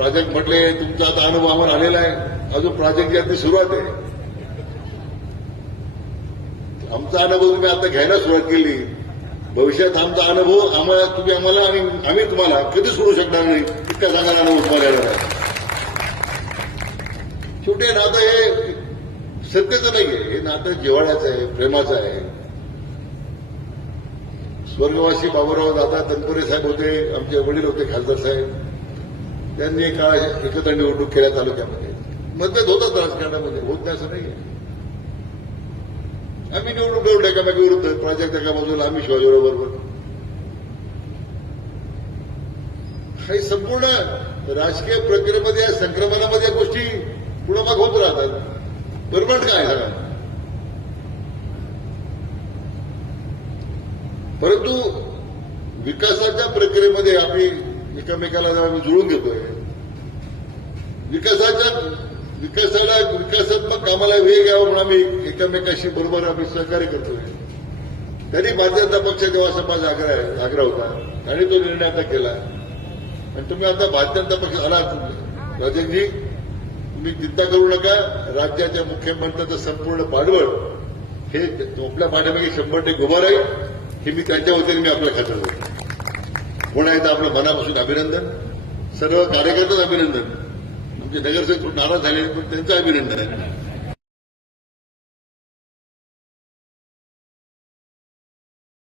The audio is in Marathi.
प्रोजेक्ट म्हटले, तुमचा आता अनुभव आम्हाला आलेला आहे, अजून प्रोजेक्टची अगदी सुरुवात आहे. आमचा अनुभव तुम्ही आता घ्यायला सुरुवात केली, भविष्यात आमचा अनुभव तुम्ही आम्हाला आणि आम्ही तुम्हाला कधी सोडू शकणार नाही, इतका चांगला अनुभव तुम्हाला येणार आहे. शेवटी नातं हे सत्याचं नाहीये, हे नातं जिव्हाळ्याचं आहे, प्रेमाचं आहे. स्वर्गवासी बाबूराव दादा तनपुरे साहेब होते, आमचे वडील होते खासदार साहेब, त्यांनी एका एकत्र निवडणूक केल्या तालुक्यामध्ये. मतभेद होतात राजकारणामध्ये, होत नाही असं नाहीये. आम्ही निवडणूक लढलो एकामेका विरुद्ध, प्राजक्त एका बाजूला, आम्ही शिवाजीराव बरोबर. काही संपूर्ण राजकीय प्रक्रियेमध्ये या संक्रमणामध्ये या गोष्टी पुढे माग होत राहतात. बरोबर काय सगळं, परंतु विकासाच्या प्रक्रियेमध्ये आम्ही एकमेकाला आम्ही जुळून घेतोय. विकासात्मक कामाला वेग यावा म्हणून आम्ही एकमेकाशी बरोबर आम्ही सहकार्य करतोय. त्यांनी भारतीय जनता पक्ष देवाचा माझा आग्रह होता आणि तो निर्णय आता केला. आणि तुम्ही आता भारतीय जनता पक्ष आला, राजनजी तुम्ही चिंता करू नका. राज्याच्या मुख्यमंत्र्यांचं संपूर्ण पाठबळ हे आपल्या पाठीमागे 100% उभं राहील, हे मी त्यांच्या वतीने मी आपल्या खात्यात होतो. पुन्हा एकदा आपलं मनापासून अभिनंदन, सर्व कार्यकर्त्यांचं अभिनंदन. आमचे नगरसेवक नाराज झाले पण त्यांचं अभिनंदन आहे.